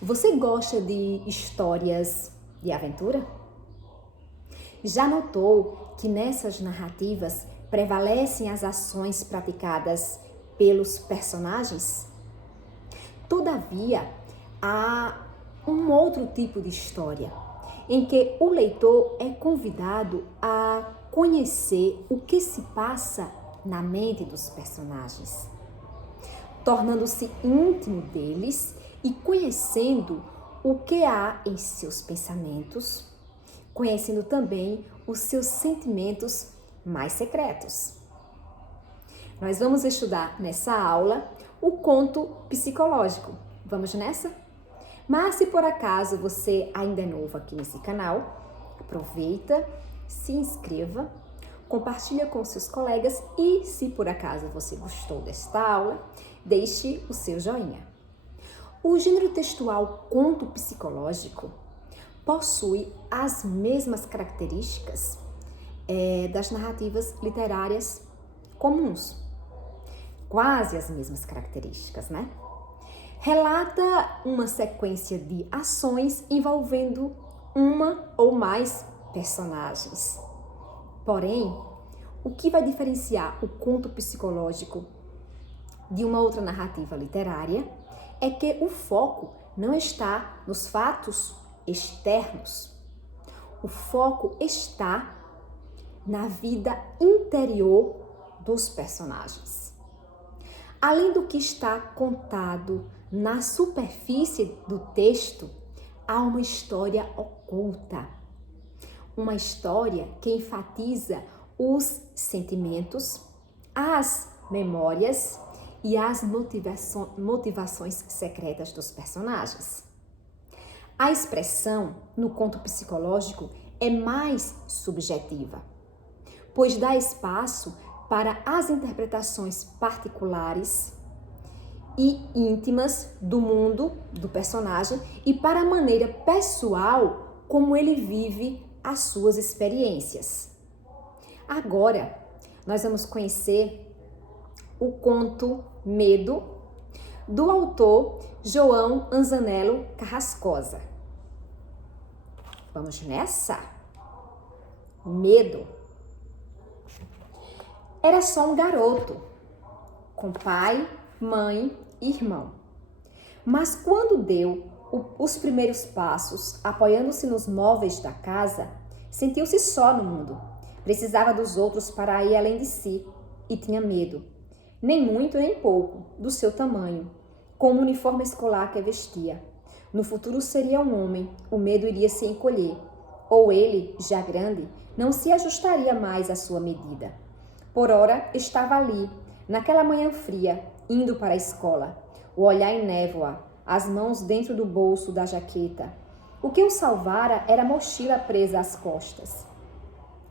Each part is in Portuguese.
Você gosta de histórias de aventura? Já notou que nessas narrativas prevalecem as ações praticadas pelos personagens? Todavia, há um outro tipo de história, em que o leitor é convidado a conhecer o que se passa na mente dos personagens, tornando-se íntimo deles e conhecendo o que há em seus pensamentos, conhecendo também os seus sentimentos mais secretos. Nós vamos estudar nessa aula o conto psicológico. Vamos nessa? Mas se por acaso você ainda é novo aqui nesse canal, aproveita, se inscreva, compartilha com seus colegas e se por acaso você gostou desta aula, deixe o seu joinha. O gênero textual conto psicológico possui as mesmas características das narrativas literárias comuns. Quase as mesmas características, né? Relata uma sequência de ações envolvendo uma ou mais personagens. Porém, o que vai diferenciar o conto psicológico de uma outra narrativa literária é que o foco não está nos fatos externos. O foco está na vida interior dos personagens. Além do que está contado na superfície do texto, há uma história oculta. Uma história que enfatiza os sentimentos, as memórias e as motivações secretas dos personagens. A expressão no conto psicológico é mais subjetiva, pois dá espaço para as interpretações particulares e íntimas do mundo do personagem e para a maneira pessoal como ele vive as suas experiências. Agora, nós vamos conhecer o conto Medo, do autor João Anzanello Carrascosa. Vamos nessa? Medo. Era só um garoto, com pai, mãe e irmão. Mas quando deu os primeiros passos, apoiando-se nos móveis da casa, sentiu-se só no mundo. Precisava dos outros para ir além de si e tinha medo, nem muito nem pouco, do seu tamanho, como o uniforme escolar que vestia. No futuro seria um homem, o medo iria se encolher, ou ele, já grande, não se ajustaria mais à sua medida. Por ora, estava ali, naquela manhã fria, indo para a escola, o olhar em névoa, as mãos dentro do bolso da jaqueta. O que o salvara era a mochila presa às costas.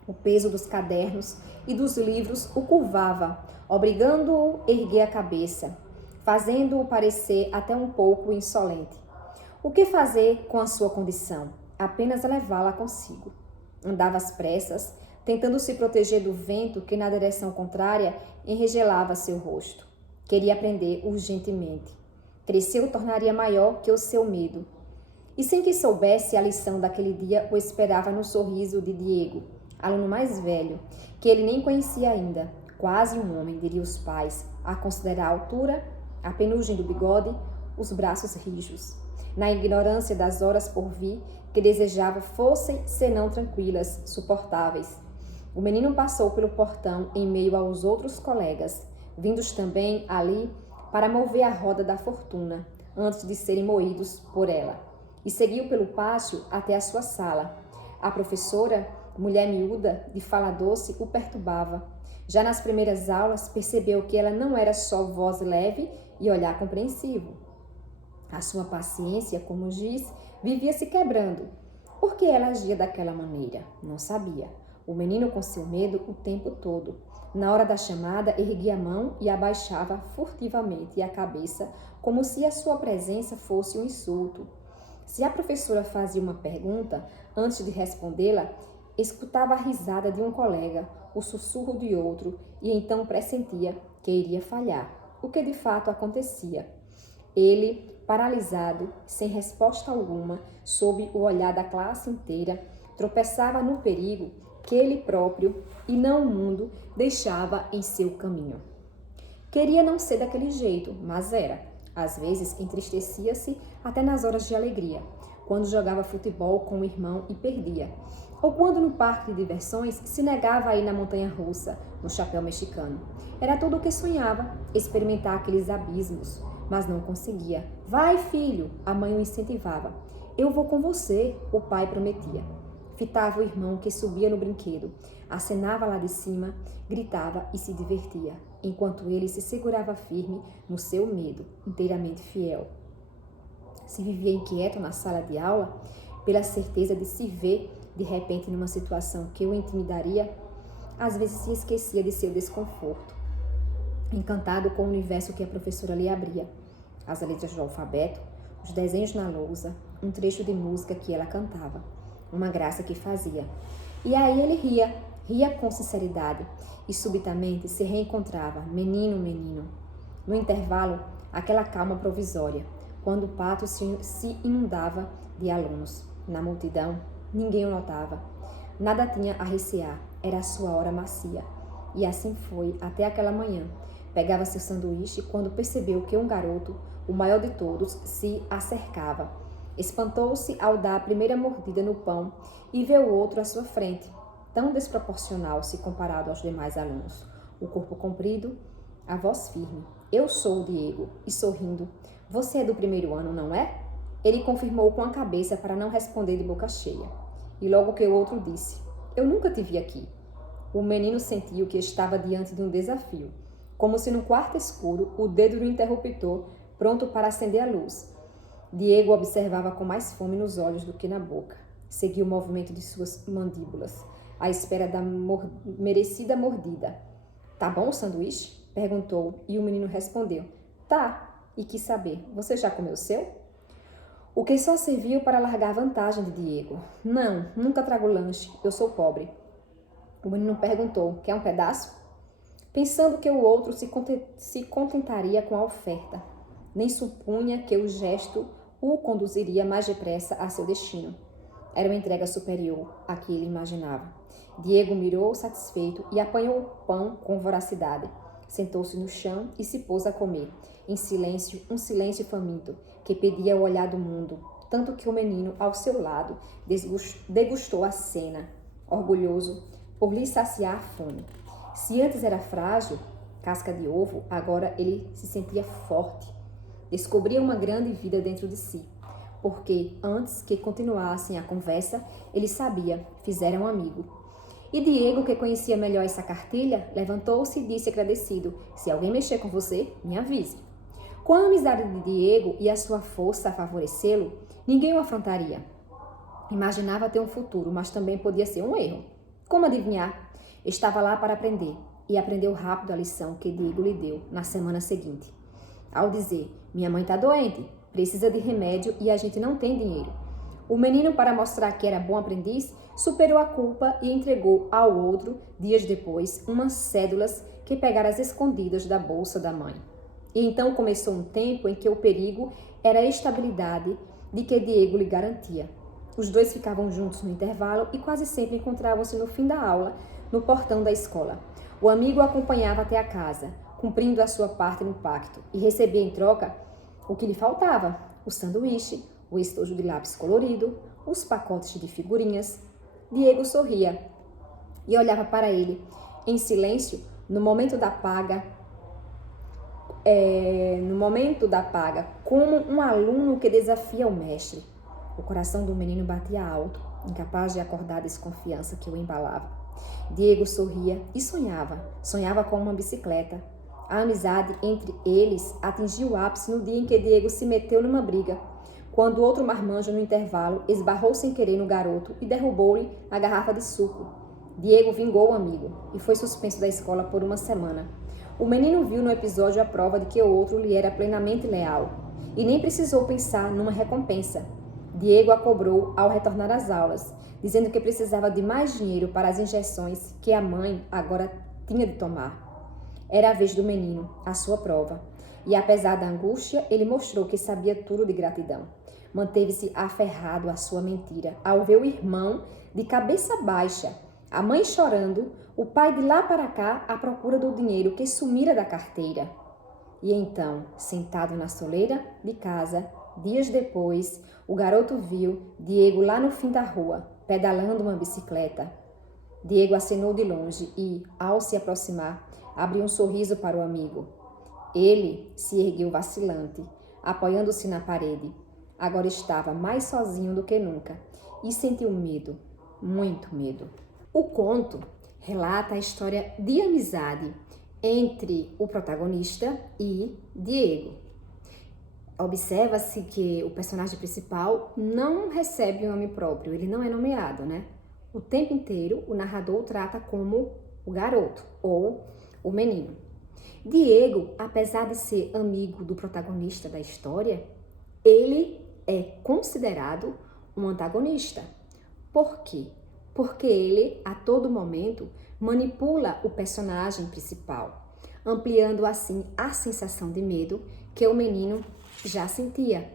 O peso dos cadernos e dos livros o curvava, obrigando-o a erguer a cabeça, fazendo-o parecer até um pouco insolente. O que fazer com a sua condição? Apenas levá-la consigo. Andava às pressas, tentando se proteger do vento que na direção contrária enregelava seu rosto. Queria aprender urgentemente. Crescer o tornaria maior que o seu medo. E sem que soubesse a lição daquele dia, o esperava no sorriso de Diego, aluno mais velho, que ele nem conhecia ainda. Quase um homem, diriam os pais, a considerar a altura, a penugem do bigode, os braços rijos. Na ignorância das horas por vir, que desejava fossem, senão tranquilas, suportáveis. O menino passou pelo portão em meio aos outros colegas, vindos também ali para mover a roda da fortuna, antes de serem moídos por ela, e seguiu pelo pátio até a sua sala. A professora, mulher miúda, de fala doce, o perturbava. Já nas primeiras aulas, percebeu que ela não era só voz leve e olhar compreensivo. A sua paciência, como diz, vivia se quebrando. Por que ela agia daquela maneira? Não sabia. O menino com seu medo o tempo todo. Na hora da chamada, erguia a mão e abaixava furtivamente a cabeça, como se a sua presença fosse um insulto. Se a professora fazia uma pergunta, antes de respondê-la, escutava a risada de um colega, o sussurro de outro, e então pressentia que iria falhar, o que de fato acontecia. Ele, paralisado, sem resposta alguma, sob o olhar da classe inteira, tropeçava no perigo que ele próprio, e não o mundo, deixava em seu caminho. Queria não ser daquele jeito, mas era. Às vezes entristecia-se até nas horas de alegria, quando jogava futebol com o irmão e perdia. Ou quando no parque de diversões se negava a ir na montanha-russa, no chapéu mexicano. Era tudo o que sonhava, experimentar aqueles abismos, mas não conseguia. Vai, filho, a mãe o incentivava. Eu vou com você, o pai prometia. Fitava o irmão que subia no brinquedo, acenava lá de cima, gritava e se divertia, enquanto ele se segurava firme no seu medo, inteiramente fiel. Se vivia inquieto na sala de aula, pela certeza de se ver de repente numa situação que o intimidaria, às vezes se esquecia de seu desconforto, encantado com o universo que a professora lhe abria, as letras do alfabeto, os desenhos na lousa, um trecho de música que ela cantava, uma graça que fazia. E aí ele ria com sinceridade, e subitamente se reencontrava, menino, menino. No intervalo, aquela calma provisória, quando o pátio se inundava de alunos. Na multidão, ninguém o notava. Nada tinha a recear, era a sua hora macia. E assim foi até aquela manhã. Pegava seu sanduíche quando percebeu que um garoto, o maior de todos, se acercava. Espantou-se ao dar a primeira mordida no pão e vê o outro à sua frente, tão desproporcional se comparado aos demais alunos. O corpo comprido, a voz firme. Eu sou o Diego. E sorrindo. Você é do primeiro ano, não é? Ele confirmou com a cabeça para não responder de boca cheia. E logo que o outro disse, eu nunca te vi aqui. O menino sentiu que estava diante de um desafio, como se no quarto escuro o dedo do interruptor pronto para acender a luz. Diego observava com mais fome nos olhos do que na boca. Seguiu o movimento de suas mandíbulas, à espera da merecida mordida. Tá bom o sanduíche? Perguntou, e o menino respondeu. Tá, e quis saber, você já comeu o seu? O que só serviu para largar a vantagem de Diego. Não, nunca trago lanche, eu sou pobre. O menino perguntou, quer um pedaço? Pensando que o outro se contentaria com a oferta. Nem supunha que o gesto o conduziria mais depressa a seu destino. Era uma entrega superior à que ele imaginava. Diego mirou satisfeito e apanhou o pão com voracidade. Sentou-se no chão e se pôs a comer, em silêncio, um silêncio faminto, que pedia o olhar do mundo, tanto que o menino, ao seu lado, degustou a cena, orgulhoso por lhe saciar a fome. Se antes era frágil, casca de ovo, agora ele se sentia forte. Descobria uma grande vida dentro de si, porque antes que continuassem a conversa, ele sabia, fizeram um amigo. E Diego, que conhecia melhor essa cartilha, levantou-se e disse agradecido, se alguém mexer com você, me avise. Com a amizade de Diego e a sua força a favorecê-lo, ninguém o afrontaria. Imaginava ter um futuro, mas também podia ser um erro. Como adivinhar? Estava lá para aprender, e aprendeu rápido a lição que Diego lhe deu na semana seguinte. Ao dizer, minha mãe está doente, precisa de remédio e a gente não tem dinheiro. O menino, para mostrar que era bom aprendiz, superou a culpa e entregou ao outro, dias depois, umas cédulas que pegara às escondidas da bolsa da mãe. E então começou um tempo em que o perigo era a estabilidade de que Diego lhe garantia. Os dois ficavam juntos no intervalo e quase sempre encontravam-se no fim da aula, no portão da escola. O amigo o acompanhava até a casa, cumprindo a sua parte no pacto, e recebia em troca o que lhe faltava, o sanduíche, o estojo de lápis colorido, os pacotes de figurinhas. Diego sorria e olhava para ele, em silêncio, no momento da paga, como um aluno que desafia o mestre. O coração do menino batia alto, incapaz de acordar a desconfiança que o embalava. Diego sorria e sonhava com uma bicicleta. A amizade entre eles atingiu o ápice no dia em que Diego se meteu numa briga, quando outro marmanjo no intervalo esbarrou sem querer no garoto e derrubou-lhe a garrafa de suco. Diego vingou o amigo e foi suspenso da escola por uma semana. O menino viu no episódio a prova de que o outro lhe era plenamente leal e nem precisou pensar numa recompensa. Diego a cobrou ao retornar às aulas, dizendo que precisava de mais dinheiro para as injeções que a mãe agora tinha de tomar. Era a vez do menino, a sua prova. E apesar da angústia, ele mostrou que sabia tudo de gratidão. Manteve-se aferrado à sua mentira, ao ver o irmão de cabeça baixa, a mãe chorando, o pai de lá para cá à procura do dinheiro que sumira da carteira. E então, sentado na soleira de casa, dias depois, o garoto viu Diego lá no fim da rua, pedalando uma bicicleta. Diego acenou de longe e, ao se aproximar, abriu um sorriso para o amigo. Ele se ergueu vacilante, apoiando-se na parede. Agora estava mais sozinho do que nunca e sentiu medo, muito medo. O conto relata a história de amizade entre o protagonista e Diego. Observa-se que o personagem principal não recebe um nome próprio, ele não é nomeado, né? O tempo inteiro o narrador o trata como o garoto ou o menino. Diego, apesar de ser amigo do protagonista da história, ele é considerado um antagonista. Por quê? Porque ele, a todo momento, manipula o personagem principal, ampliando assim a sensação de medo que o menino já sentia.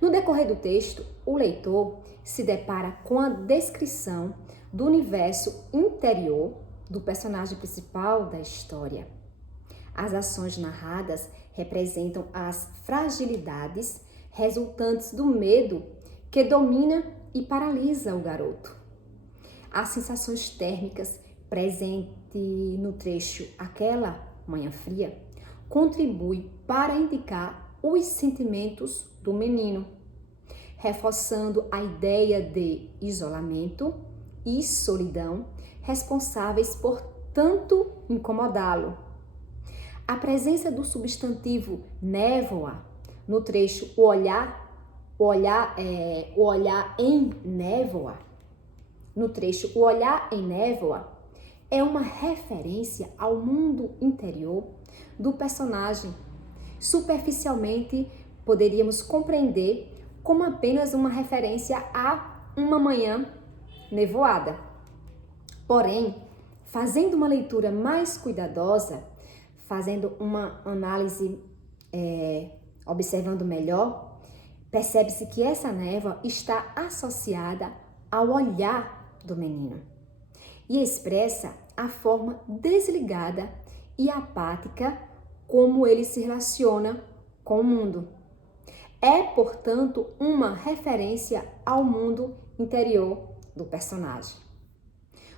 No decorrer do texto, o leitor se depara com a descrição do universo interior do personagem principal da história. As ações narradas representam as fragilidades resultantes do medo que domina e paralisa o garoto. As sensações térmicas presentes no trecho Aquela Manhã Fria contribuem para indicar os sentimentos do menino, reforçando a ideia de isolamento e solidão responsáveis por tanto incomodá-lo. A presença do substantivo névoa no trecho o olhar em névoa, no trecho O Olhar em Névoa, é uma referência ao mundo interior do personagem. Superficialmente, poderíamos compreender como apenas uma referência a uma manhã nevoada. Porém, fazendo uma leitura mais cuidadosa, fazendo uma análise, observando melhor, percebe-se que essa névoa está associada ao olhar do menino e expressa a forma desligada e apática como ele se relaciona com o mundo. É, portanto, uma referência ao mundo interior do personagem.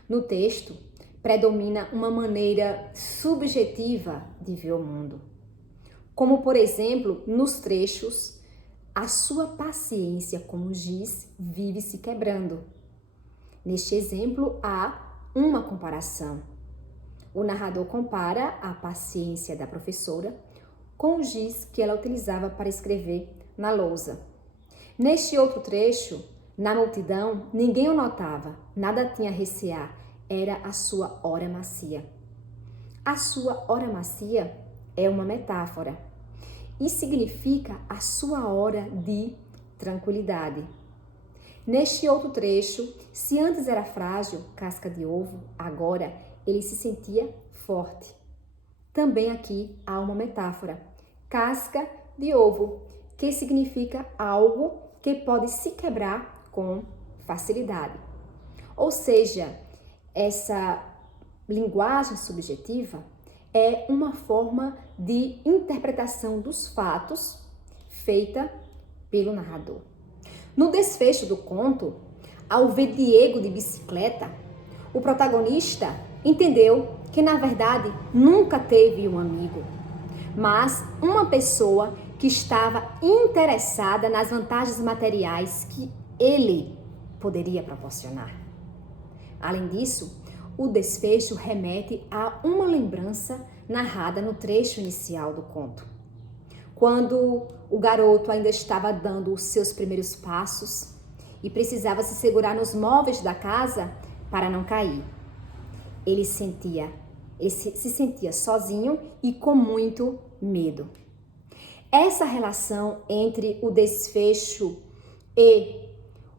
No texto, predomina uma maneira subjetiva de ver o mundo, como, por exemplo, nos trechos A sua paciência como giz vive se quebrando. Neste exemplo, há uma comparação. O narrador compara a paciência da professora com o giz que ela utilizava para escrever na lousa. Neste outro trecho, na multidão, ninguém o notava, nada tinha a recear, era a sua hora macia. A sua hora macia é uma metáfora e significa a sua hora de tranquilidade. Neste outro trecho, se antes era frágil, casca de ovo, agora ele se sentia forte. Também aqui há uma metáfora, casca de ovo, que significa algo que pode se quebrar com facilidade. Ou seja, essa linguagem subjetiva é uma forma de interpretação dos fatos feita pelo narrador. No desfecho do conto, ao ver Diego de bicicleta, o protagonista entendeu que, na verdade, nunca teve um amigo, mas uma pessoa que estava interessada nas vantagens materiais que ele poderia proporcionar. Além disso, o desfecho remete a uma lembrança narrada no trecho inicial do conto, quando o garoto ainda estava dando os seus primeiros passos e precisava se segurar nos móveis da casa para não cair. Ele se sentia sozinho e com muito medo. Essa relação entre o desfecho e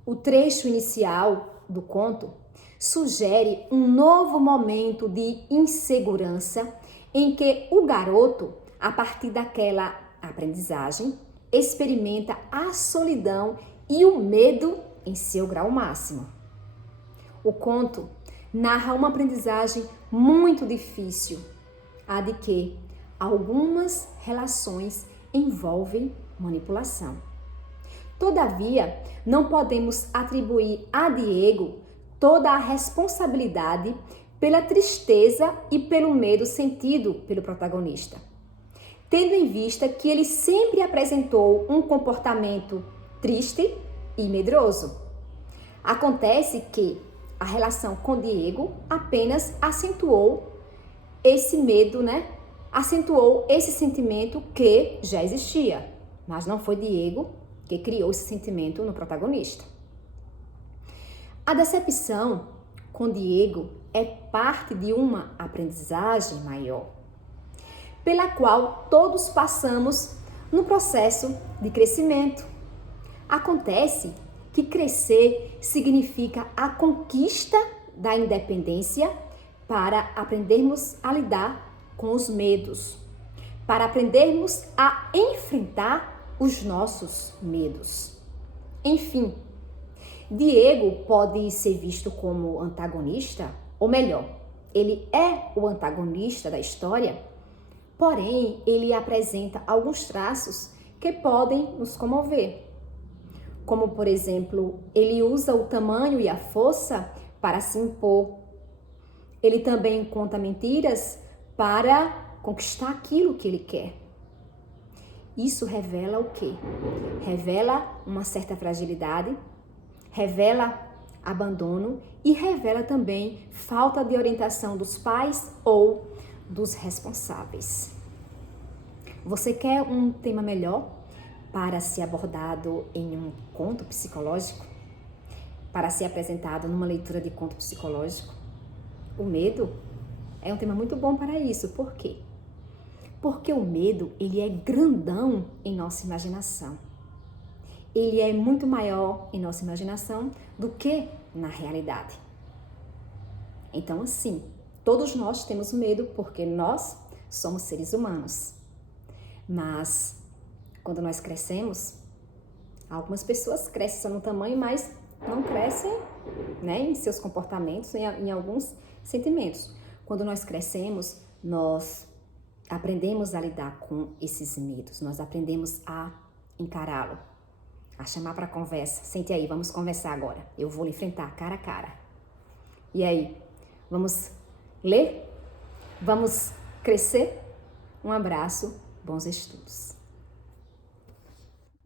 o trecho inicial do conto sugere um novo momento de insegurança em que o garoto a partir daquela aprendizagem, experimenta a solidão e o medo em seu grau máximo. O conto narra uma aprendizagem muito difícil, a de que algumas relações envolvem manipulação. Todavia, não podemos atribuir a Diego toda a responsabilidade pela tristeza e pelo medo sentido pelo protagonista, tendo em vista que ele sempre apresentou um comportamento triste e medroso. Acontece que a relação com Diego apenas acentuou esse medo, Acentuou esse sentimento que já existia, mas não foi Diego que criou esse sentimento no protagonista. A decepção com Diego é parte de uma aprendizagem maior, pela qual todos passamos no processo de crescimento. Acontece que crescer significa a conquista da independência para aprendermos a lidar com os medos, para aprendermos a enfrentar os nossos medos. Enfim, Diego pode ser visto como antagonista, ou melhor, ele é o antagonista da história, porém ele apresenta alguns traços que podem nos comover. Como, por exemplo, ele usa o tamanho e a força para se impor. Ele também conta mentiras para conquistar aquilo que ele quer. Isso revela o quê? Revela uma certa fragilidade, revela abandono e revela também falta de orientação dos pais ou dos responsáveis. Você quer um tema melhor para ser abordado em um conto psicológico? Para ser apresentado numa leitura de conto psicológico? O medo é um tema muito bom para isso. Por quê? Porque o medo, ele é grandão em nossa imaginação. Ele é muito maior em nossa imaginação do que na realidade. Então, assim, todos nós temos medo porque nós somos seres humanos. Mas, quando nós crescemos, algumas pessoas crescem só no tamanho, mas não crescem, em seus comportamentos, em alguns sentimentos. Quando nós crescemos, nós aprendemos a lidar com esses medos, nós aprendemos a encará-lo, a chamar para conversa. Sente aí, vamos conversar agora. Eu vou lhe enfrentar cara a cara. E aí, vamos ler? Vamos crescer? Um abraço, bons estudos.